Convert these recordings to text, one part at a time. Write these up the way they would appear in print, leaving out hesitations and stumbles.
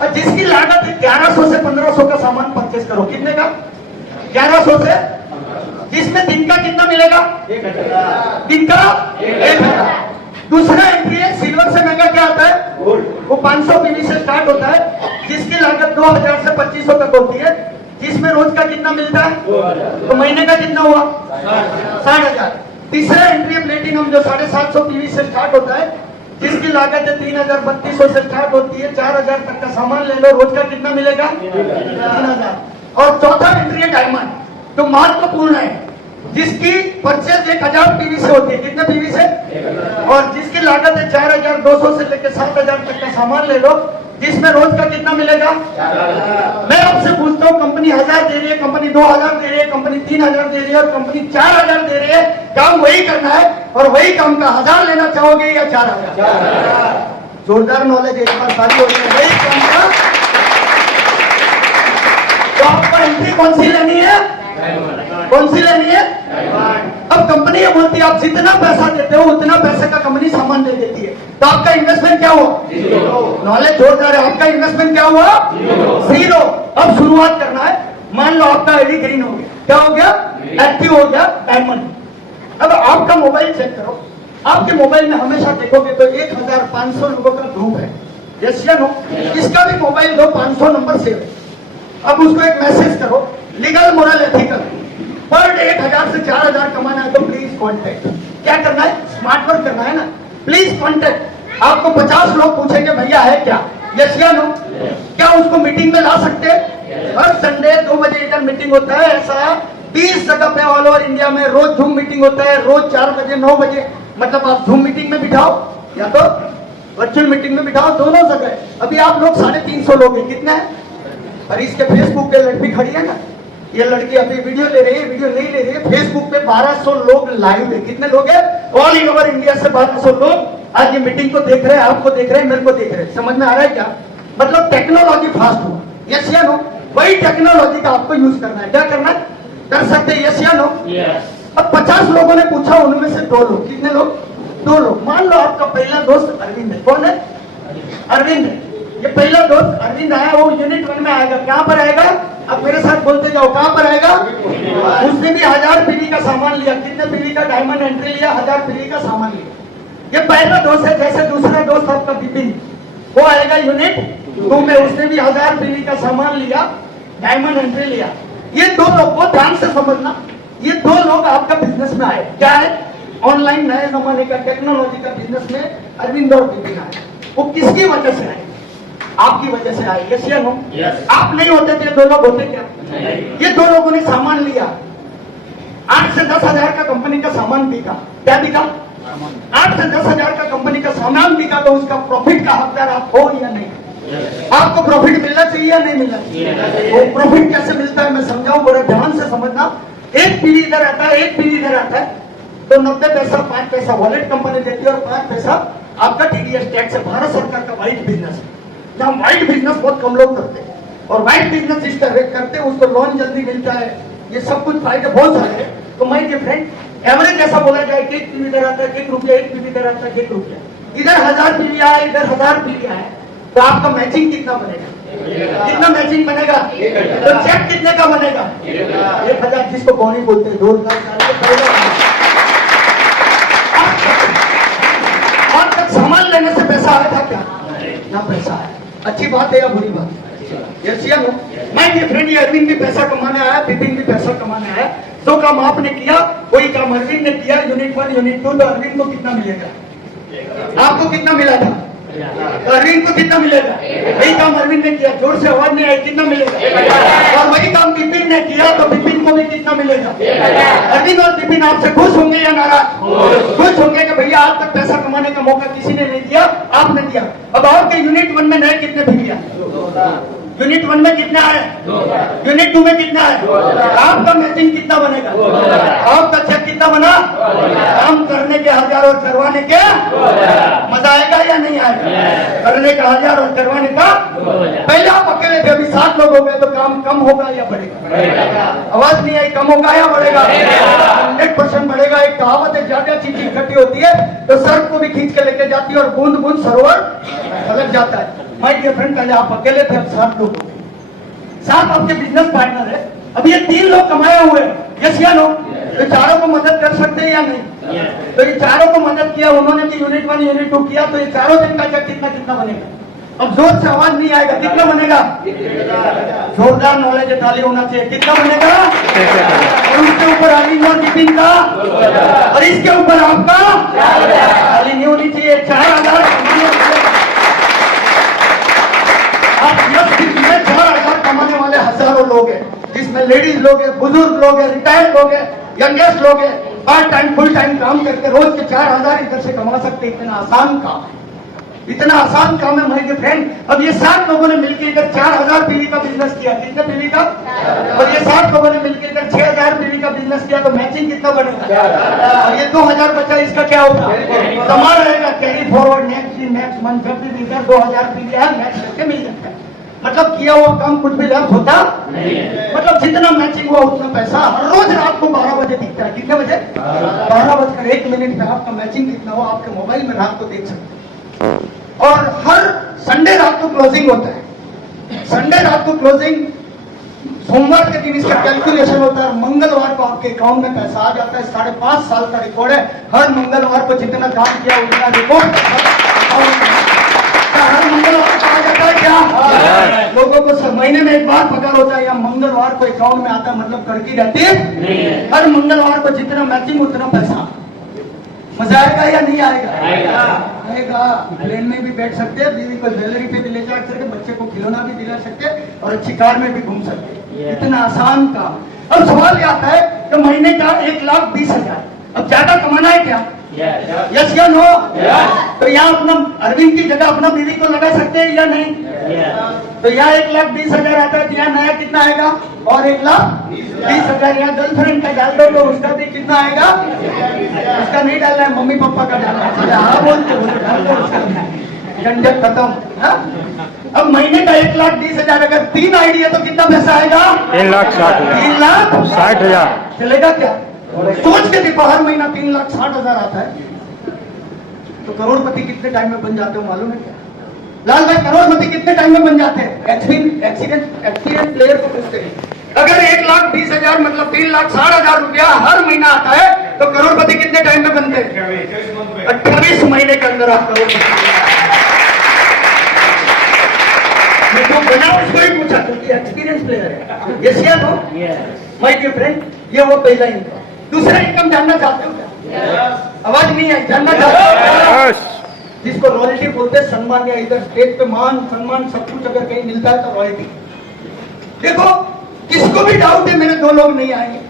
और जिसकी लागत है 1100 से 1500 का सामान परचेस करो। कितने का? 1100 से। जिसमें दिन का कितना मिलेगा? 1000। दिन का 1000। दूसरा एंट्री है सिल्वर से महंगा क्या आता है? वो 500 पीवी से स्टार्ट होता है, जिसकी लागत 2000 से 2500 तक होती है, जिसमें रोज का कितना मिलता है? तो महीने का कितना हुआ? 60,000। तीसरा एंट्री है प्लेटिनम जो 750 पीवी से स्टार्ट होता है, जिसकी लागत है 3000-3200 से स्टार्ट होती है, 4000 तक का सामान ले लो, रोज का कितना मिलेगा? 3000। और चौथा एंट्री है डायमंड तो महत्वपूर्ण है, जिसकी परचेज 1000 पीवी से होती है। कितने पीवी से? और जिसकी लागत है 4200 से लेकर 7000 तक का सामान ले लो, जिसमें रोज का कितना मिलेगा? मैं आपसे पूछता हूँ, कंपनी 1000 दे रही है, कंपनी 2000 दे रही है, कंपनी 3000 दे रही है और कंपनी 4000 दे रही है, काम वही करना है और वही काम का 1000 लेना चाहोगे या 4000? जोरदार नॉलेज एक बार सारी हो रही है। वही काम का तो आपको एंट्री कौन सी लेनी है? कौन सी लेनी है? अब कंपनी ये बोलती है आप जितना पैसा देते हो उतना पैसे का कंपनी सामान दे देती है, तो आपका इन्वेस्टमेंट क्या हुआ? नॉलेज जोरदार है। आपका इन्वेस्टमेंट क्या हुआ? 0। अब शुरुआत करना है। मान लो आपका आईडी ग्रीन हो गया, क्या हो गया? एक्टिव हो गया डायमंड। अब आपका मोबाइल चेक करो, आपके मोबाइल में हमेशा देखोगे तो 1500 लोगों का ग्रुप है, यस या नो? इसका भी मोबाइल दो, 500 नंबर सेव है। अब उसको एक मैसेज करो, legal moral ethical, per day 1000 से 4000 कमाना है तो प्लीज कॉन्टेक्ट। क्या करना है? स्मार्ट वर्क करना है ना, प्लीज कॉन्टेक्ट। आपको 50 लोग पूछेंगे भैया है क्या, यस या नो? क्या उसको मीटिंग में ला सकते हैं? हर संडे 2 बजे इधर मीटिंग होता है, ऐसा 20 जगह पे ऑल ओवर इंडिया में रोज जूम मीटिंग होता है, रोज 4 बजे 9 बजे। मतलब आप जूम मीटिंग में बिठाओ या तो वर्चुअल मीटिंग में बिठाओ, दोनों जगह। अभी आप लोग 350 लोग हैं, कितना है? और इसके फेसबुक पे लड़की खड़ी है ना, ये लड़की अभी वीडियो ले रही है, वीडियो नहीं ले रही है, फेसबुक पे 1200 लोग लाइव है। कितने लोग हैं? ऑल इन ओवर इंडिया से 1200 लोग आज ये मीटिंग को देख रहे हैं, आपको देख रहे हैं, मेरे को देख रहे हैं। समझ में आ रहा है क्या? मतलब टेक्नोलॉजी फास्ट हुआ, यस या नो? वही टेक्नोलॉजी का आपको यूज करना है। क्या करना है? कर सकते हैं, यस या नो? अब 50 लोगों ने पूछा, उनमें से 2 लोग, कितने लोग? 2 लोग। मान लो आपका पहला दोस्त अरविंद है। कौन है? अरविंद है। ये पहला दोस्त अरविंद आया, वो यूनिट 1 में आएगा। कहां पर आएगा? अब मेरे साथ बोलते जाओ, कहां पर आएगा? उसने भी 1000 पीवी का सामान लिया। कितने पीवी का डायमंड एंट्री लिया? 1000 पीवी का सामान लिया। ये पहला दोस्त है। जैसे दूसरा दोस्त आपका बिपिन, वो आएगा यूनिट 2 में, उसने भी 1000 पीवी का सामान लिया, डायमंड एंट्री लिया। ये 2 लोग को ध्यान से समझना, ये 2 लोग आपका बिजनेस में आए। क्या है? ऑनलाइन नए जमाने का टेक्नोलॉजी का बिजनेस में अरविंद और बिपिन आए। वो किसकी वजह से आए? आपकी वजह से आए, यस या नो? आप नहीं होते तो ये 2 लोग होते क्या? ये 2 लोगों ने सामान लिया, 8 से 10,000 का कंपनी का सामान बिका। क्या बिका? 8 से 10,000 का कंपनी का सामान बिका, तो उसका प्रॉफिट का हकदार आप हो या नहीं? आपको प्रॉफिट मिलना चाहिए या नहीं मिलना चाहिए? वो प्रॉफिट कैसे मिलता है मैं समझाऊं, बड़े ध्यान से समझना। एक पीवी इधर आता है, एक पीवी इधर आता है, तो 90 पैसा 5 पैसा वॉलेट कंपनी देती है और 5 पैसा आपका टीडीएस टैक्स है। भारत सरकार का व्हाइट बिजनेस है, जहाँ व्हाइट बिजनेस बहुत कम लोग करते हैं, और व्हाइट बिजनेस जिस तरह करते हैं उसको लोन जल्दी मिलता है, ये सब कुछ फायदे बहुत सारे हैं। तो माय डियर फ्रेंड, एवरेज ऐसा बोला जाए कि 1 पीवी इधर आता है 1 रुपया, 1 पीवी इधर आता है 1 रुपया, इधर 1000 पीवी आए, इधर 1000 पीवी आए, तो आपका मैचिंग कितना बनेगा? कितना मैचिंग बनेगा? तो चेक कितने का बनेगा? 1000, जिसको बोनी बोलते हैं, 2000 सामान लेने से पैसा आया था क्या? ना पैसा है। अच्छी बात है या बुरी बात? यस या नो? माय डियर फ्रेंड, ये अरविंद भी पैसा कमाने आया, बिपिन भी पैसा कमाने आया। जो काम आपने किया वही काम अरविंद ने किया। यूनिट 1 यूनिट 2, तो अरविंद को कितना मिलेगा? आपको कितना मिला था? तो अरविंद को कितना मिलेगा? वही काम अरविंद ने किया। जोर से आवाज नहीं आई, कितना मिलेगा? और वही काम बिपिन ने किया, तो बिपिन को भी कितना मिलेगा? अरविंद और बिपिन आपसे खुश होंगे या नाराज? खुश होंगे कि भैया आज तक पैसा कमाने का मौका किसी ने नहीं दिया, आपने दिया। अब आपके यूनिट 1 में नए कितने भी दिया? यूनिट 1 में कितना है? यूनिट 2 में कितना है? आपका मैचिंग कितना बनेगा? आपका चेक कितना बना? काम करने के 1000 और करवाने के मजा आएगा या नहीं आएगा? करने का 1000 और करवाने का। पहले आप अकेले थे, अभी 7 लोग हो गए, तो काम कम होगा या बढ़ेगा? आवाज नहीं आई, कम होगा या बढ़ेगा? 100% बढ़ेगा। एक कहावत है, ज्यादा चीज इकट्ठी होती है तो सर्प को भी खींच के लेके जाती है और बूंद बूंद सरोवर छलक जाता है। माय डियर फ्रेंड, पहले आप अकेले थे, अब 7 लोग हो गए। 7 आपके बिजनेस पार्टनर है। अब ये 3 लोग कमाए हुए हैं, यस या नो? तो चारों को मदद कर सकते हैं या नहीं? तो ये चारों को मदद किया उन्होंने, भी यूनिट 1 यूनिट 2 किया, तो ये चारों दिन का चेक कितना कितना बनेगा? अब जोर से आवाज नहीं आएगा, कितना बनेगा? जोरदार नॉलेज ताली होना चाहिए, कितना बनेगा? और उसके ऊपर अर्निंग और टिपिंग का, और इसके ऊपर आपका ताली नहीं होनी चाहिए। 4000 कमाने वाले हजारों लोग हैं, जिसमें लेडीज लोग हैं, बुजुर्ग लोग हैं, रिटायर्ड लोग हैं, यंगेस्ट लोग हैं, पार्ट टाइम फुल टाइम काम करके रोज के 4000 इधर से कमा सकते। इतना आसान काम है, इतना आसान काम है मेरे फ्रेंड। अब ये 7 लोगों ने मिलकर इधर 4000 पीवी का बिजनेस किया, कितने पीवी का? और ये 7 लोगों ने मिलकर इधर 6000 पीवी का बिजनेस किया, तो मैचिंग कितना बनेगा? और ये 2000 बचा, इसका क्या होगा? समान रहेगा, कैरी फॉरवर्ड नेक्स्ट मंथ जब भी इधर 2000 पीवी है, मैच करके मिल जाता है। मतलब किया हुआ काम कुछ भी लैप्स होता नहीं है। मतलब जितना मैचिंग हुआ उतना पैसा हर रोज रात को 12 बजे दिखता है। कितने बजे? 12:01 पे आपका मैचिंग कितना हो आपके मोबाइल में रात को देख सकते हैं। और हर संडे रात को क्लोजिंग होता है। संडे रात को क्लोजिंग, सोमवार के दिन इसका कैलकुलेशन होता है, मंगलवार को आपके अकाउंट में पैसा आ जाता है। 5.5 साल का रिकॉर्ड है। हर मंगलवार को जितना काम किया उतना रिकॉर्ड हर मंगलवार को आ जाता है। क्या लोगों को महीने में एक बार पगार होता है, या मंगलवार को अकाउंट में आता है, मतलब करकी रहती है। हर मंगलवार को जितना मैचिंग उतना पैसा। मजा आएगा या नहीं आएगा? आएगा। प्लेन में भी बैठ सकते हैं, बीवी को ज्वेलरी पे भी ले जा सकते, बच्चे को खिलौना भी दिला सकते, और अच्छी कार में भी घूम सकते। इतना आसान काम। अब सवाल ये आता है कि महीने का 1,20,000, अब ज्यादा कमाना है क्या? यस या नो? तो यहाँ अपना अरविंद की जगह अपना बीवी को लगा सकते हैं या नहीं? तो यहाँ 1,20,000 आता है, तो यहाँ नया कितना आएगा? और 1,20,000 यहाँ गर्लफ्रेंड का डाल दो, तो उसका भी कितना आएगा? उसका नहीं डालना है, मम्मी पापा का डालना है। हाँ बोलते झंझट खत्म। अब महीने का 1,20,000, अगर 3 आईडी है तो कितना पैसा आएगा? 3,60,000 चलेगा क्या? सोच के देखो, हर महीना 3,60,000 आता है, तो करोड़पति कितने टाइम में बन जाते हो मालूम है क्या? लाल भाई, करोड़पति कितने टाइम में बन जाते हैं? एक्सीडेंट प्लेयर को पूछते हैं। अगर 1,20,000 मतलब 3,60,000 रुपया हर महीना आता है, तो करोड़पति कितने टाइम में बनते हैं? 28 महीने के अंदर आप करोड़पति। मैं जो बना उसको ही पूछा, क्योंकि एक्सपीरियंस प्लेयर है। यस या नो? माय डियर फ्रेंड, ये वो पहला इनकम। दूसरा इनकम जानना चाहते हो क्या? आवाज नहीं आई, जानना चाहते हो? जिसको रॉयल्टी बोलते हैं, सम्मान, या इधर स्टेज पे मान सम्मान सब कुछ अगर कहीं मिलता है तो रॉयल्टी। देखो, किसको भी डाउट है मेरे 2 लोग नहीं आएंगे?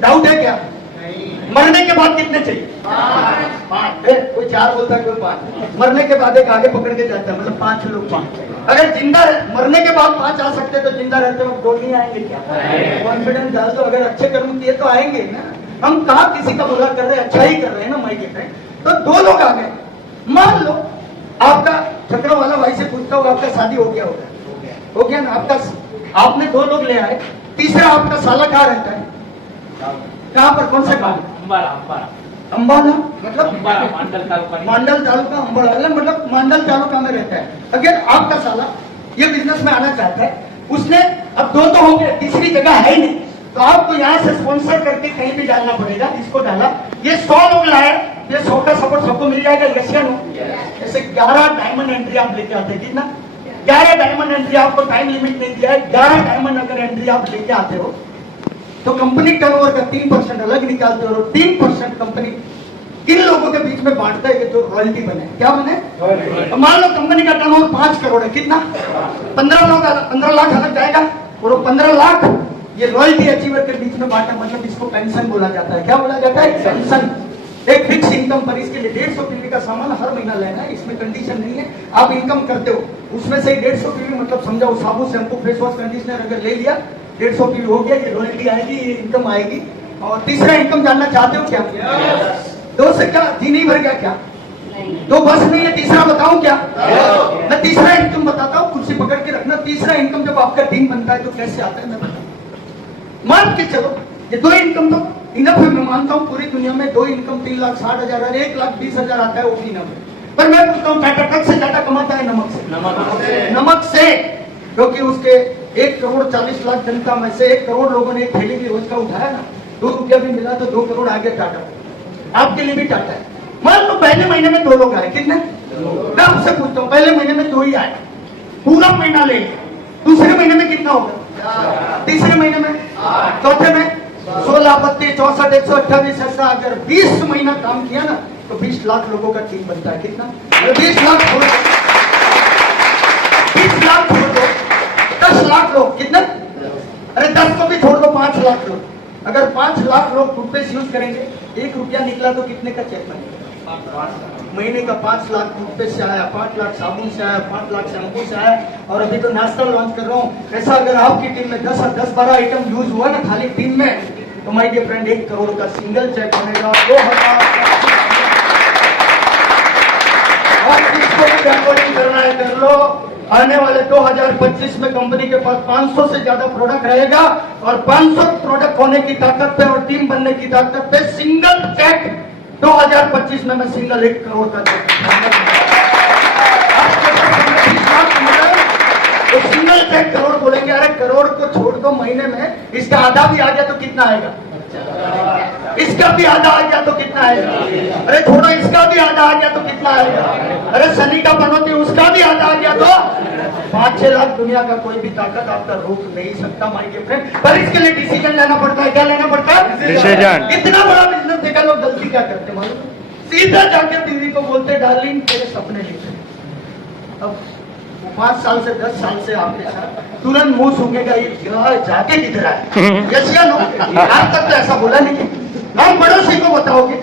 डाउट है क्या? मरने के बाद कितने चाहिए? 5। कोई 4 बोलता है, कोई 5। मरने के बाद एक आगे पकड़ के जाता है, मतलब 5 लोग 5। अगर जिंदा मरने के बाद 5 आ सकते तो जिंदा रहते वक्त 2 नहीं आएंगे क्या? कॉन्फिडेंस डाल दो, अगर अच्छे कर्म किए तो आएंगे ना। हम कहा किसी का बुरा कर रहे हैं, अच्छा ही कर रहे हैं ना माई के फ्रेंड। तो 2 लोग आ गए। मान लो आपका छकड़ा वाला भाई से पूछता हूँ, आपका शादी हो गया होगा? हो गया ना आपका? आपने 2 लोग ले आए, तीसरा आपका साला कहाँ रहता है? कहाँ पर? कौन सा गाँव? अंबाला मतलब मांडल तालुका, अंबाला मतलब मांडल तालुका में रहता है। अगर आपका साला ये बिजनेस में आना चाहता है, उसने अब 2 तो हो गए, तीसरी जगह है ही नहीं, तो आपको यहाँ से स्पॉन्सर करके कहीं भी डालना पड़ेगा। इसको डाला, ये 100 लोग लाए, ये 100 का सपोर्ट सबको मिल जाएगा? यस या नो? ऐसे 11 डायमंड एंट्री आप लेके आते हैं। कितना? 11 डायमंड एंट्री। आपको टाइम लिमिट नहीं दिया है। 11 डायमंड अगर एंट्री आप लेके आते हो, तो कंपनी टर्नओवर का 3% अलग निकालते हो, 3% कंपनी इन लोगों के बीच में बांटता है कि जो रॉयल्टी बने। क्या बने? मान लो कंपनी का टर्नओवर 5 करोड़ है। कितना? 15 लाख अलग जाएगा, और 15 लाख ये रॉयल्टी अचीवर के बीच में बांटा, मतलब इसको पेंशन बोला जाता है। क्या बोला जाता है? पेंशन। एक फिक्स इनकम पर इसके लिए 150 पीवी का सामान हर महीना लेना है। इसमें कंडीशन नहीं है, आप इनकम करते हो उसमें से 150 पीवी, मतलब समझाओ साबुन शैम्पू फेस वॉश कंडीशनर अगर ले लिया, 150 पीवी हो गया, ये रॉयल्टी आएगी, ये इनकम आएगी। और तीसरा इनकम जानना चाहते हो क्या? 2 से क्या जी नहीं भर गया क्या? 2 बस नहीं है, तीसरा बताऊं क्या? मैं तीसरा इनकम बताता हूँ, कुर्सी पकड़ के रखना। तीसरा इनकम जब आपका दिन बनता है तो कैसे आता है मैं बताऊँ। मान के चलो ये 2 इनकम तो इनफ है, मैं मानता हूँ पूरी दुनिया में 2 इनकम 3,60,000 और 1,20,000 आता है, वो भी इनफ है। पर मैं पूछता हूँ पेट्रोल से ज्यादा कमाता है नमक से? नमक से, क्योंकि उसके 1 करोड़ 40 लाख जनता में से 1 करोड़ लोगों ने एक थैली भी रोज का उठाया ना, 2 रुपया भी मिला तो 2 करोड़ आगे टाटा। आपके लिए भी टाटा है। मान लो पहले महीने में 2 लोग आए, कितने? मैं आपसे पूछता हूँ, पहले महीने में 2 ही आए, पूरा महीना ले लिया, दूसरे महीने में कितना होगा? तीसरे महीने में, चौथे में 16 32 64 128 ऐसा अगर 20 महीना काम किया ना तो 20 लाख लोगों का टीम बनता है। कितना? 20 लाख छोड़ दो, 20 लाख छोड़ दो, 10 लाख लोग, कितना? अरे 10 को भी छोड़ दो, 5 लाख लोग। अगर 5 लाख लोग टूथपेस्ट यूज करेंगे, 1 रुपया निकला तो कितने का चेक बनेगा? महीने का 5 लाख टूथपेस्ट से आया, 5 लाख साबुन से आया, 5 लाख शैम्पू से आया। और अभी तो नाश्ता लॉन्च कर रहा हूँ, ऐसा अगर आपकी टीम में 10-12 आइटम यूज हुआ ना खाली टीम में, तो माय डियर फ्रेंड 1 करोड़ का सिंगल चेक बनेगा। 2000 और किसको भी रिकॉर्डिंग करना है कर लो। आने वाले 2025 में कंपनी के पास 500 से ज्यादा प्रोडक्ट रहेगा और 500 प्रोडक्ट होने की ताकत पे और टीम बनने की ताकत पे सिंगल चेक 2025 में मैं सिंगल 1 करोड़ का चेक, तो सिंगल चेक करोड़ बोलेंगे। अरे करोड़ को छोड़ दो, महीने में इसका आधा भी आ गया तो कितना आएगा? इसका भी आधा आ गया तो कितना आएगा? अरे छोड़ो, इसका भी आधा आ गया तो कितना आएगा? अरे शनि का बनोती उसका भी आधा आ गया तो 5-6 लाख। दुनिया का कोई भी ताकत आपका रोक नहीं सकता माय डियर फ्रेंड, पर इसके लिए डिसीजन लेना पड़ता है। क्या लेना पड़ता है? डिसीजन। इतना बड़ा बिजनेस देखा, लोग गलती क्या करते मालूम? सीधा जाके बीवी को बोलते डार्लिंग तेरे सपने लिखे। अब 5 साल से 10 साल से आपके साथ तुरंत मुंह सूंघेगा, ये जाके किधर आए? यस या नो? आज तक तो ऐसा बोला नहीं। हम पड़ोसी को बताओगे,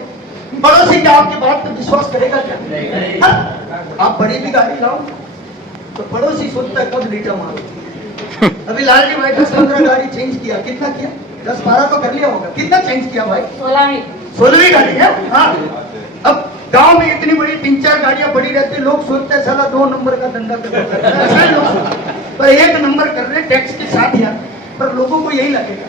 पड़ोसी क्या आपकी बात पर विश्वास करेगा क्या? आप बड़ी भी गाड़ी लाओ तो पड़ोसी सोचता है कब लीटर मारो। अभी लालजी भाई 10-15 गाड़ी चेंज किया, कितना किया? 10-12 तो कर लिया होगा। कितना चेंज किया भाई? 16वीं गाड़ी है। हाँ, अब गांव में इतनी बड़ी 3-4 गाड़ियां बड़ी रहती, लोग सोचते हैं साला 2 नंबर का धंधा कर रहे हैं, पर 1 नंबर कर रहे टैक्स के साथ यार। पर लोगों को यही लगेगा।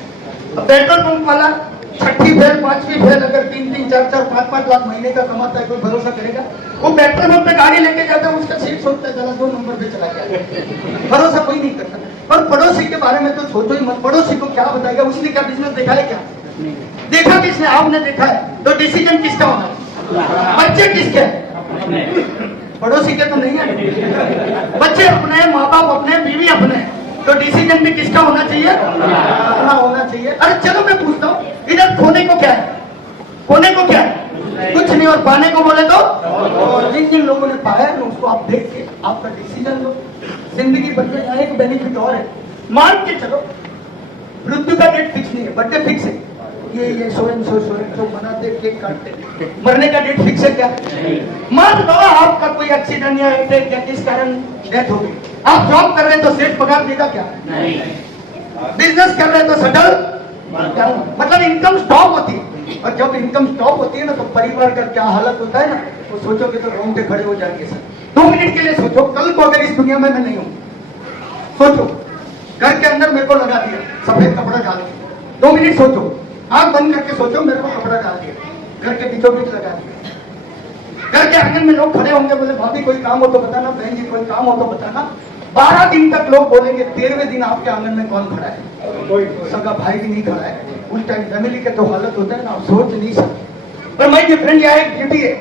अब पेट्रोल पंप वाला 6ठी फेल 5वीं फेल अगर 3-3 4-4 5-5 लाख महीने का कमाता है, कोई भरोसा करेगा? वो पेट्रोल पंप पे गाड़ी लेके जाता है, उसका सीट सोचता है चला 2 नंबर पे चला गया। भरोसा कोई नहीं करता। और पड़ोसी के बारे में तो सोचो ही मत, पड़ोसी को क्या बताएगा? उसने क्या बिजनेस देखा है? क्या देखा? किसने? आपने देखा है तो डिसीजन किसका होना है? बच्चे किसके? पड़ोसी के तो नहीं है। बच्चे अपने, माँ बाप अपने, बीवी अपने, तो डिसीजन भी किसका होना चाहिए? अपना होना चाहिए। अरे चलो मैं पूछता हूँ, इधर खोने को क्या है? खोने को क्या है? कुछ नहीं, और पाने को बोले तो जिन जिन लोगों ने पाया है उसको आप देख के आपका डिसीजन लो, जिंदगी बदल जाए। एक बेनिफिट और है, मान के चलो मृत्यु का डेट फिक्स नहीं है, बर्थडे फिक्स है, ये सो बनाते केक काटते, मरने का डेट फिक्स है क्या? मान लो आपका कोई एक्सीडेंट या अटैक या किस कारण डेथ हो गई, आप जॉब कर रहे हैं तो सेठ पगार देगा क्या? नहीं। बिजनेस कर रहे हैं तो सटल मतलब इनकम स्टॉप होती है। और जब इनकम स्टॉप होती है ना तो परिवार का क्या हालत होता है ना, वो सोचोगे तो रोंगटे खड़े हो जाएंगे सर। 2 मिनट के लिए सोचो, कल को अगर इस दुनिया में मैं नहीं हूं, सोचो घर के अंदर मेरे को लगा दिया सफेद कपड़ा डाल के, 2 मिनट सोचो, आंख बंद करके सोचो, मेरे को कपड़ा डाल दिया, घर के बीचों बीच लगा दिया, घर के आंगन में लोग खड़े होंगे, बोले भाभी कोई काम हो तो बताना, बहन जी कोई काम हो तो बताना। 12 दिन तक लोग बोलेंगे, 13वें दिन आपके आंगन में कौन खड़ा है? कोई सगा भाई भी नहीं खड़ा है। उस टाइम फैमिली के तो हालत होता है ना, आप सोच नहीं सकते। पर माय डियर फ्रेंड, यह एक ड्यूटी है।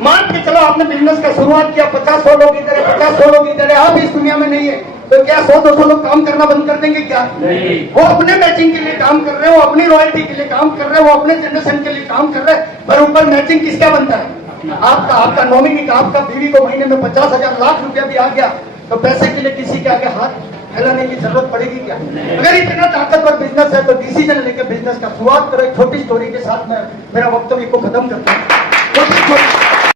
मान के चलो आपने बिजनेस का शुरुआत किया, 50-100 लोग इधर है, 50-100 लोग इधर है, आप इस दुनिया में नहीं है, तो क्या 100-200 लोग काम करना बंद कर देंगे क्या? नहीं। वो अपने मैचिंग के लिए काम कर रहे हो, अपनी रॉयल्टी के लिए काम कर रहे हो, अपने जनरेशन के लिए काम कर रहे हैं, पर ऊपर मैचिंग किसका बनता है? आपका नॉमिनी का। आपका बीवी को महीने में 50,000 लाख रुपया भी आ गया तो पैसे के लिए किसी के आगे हाथ फैलाने की जरूरत पड़ेगी क्या? अगर इतना ताकतवर बिजनेस है तो डिसीजन लेके बिजनेस का शुरुआत करो। एक छोटी स्टोरी के साथ मैं मेरा वक्तव्य को खत्म करता हूँ।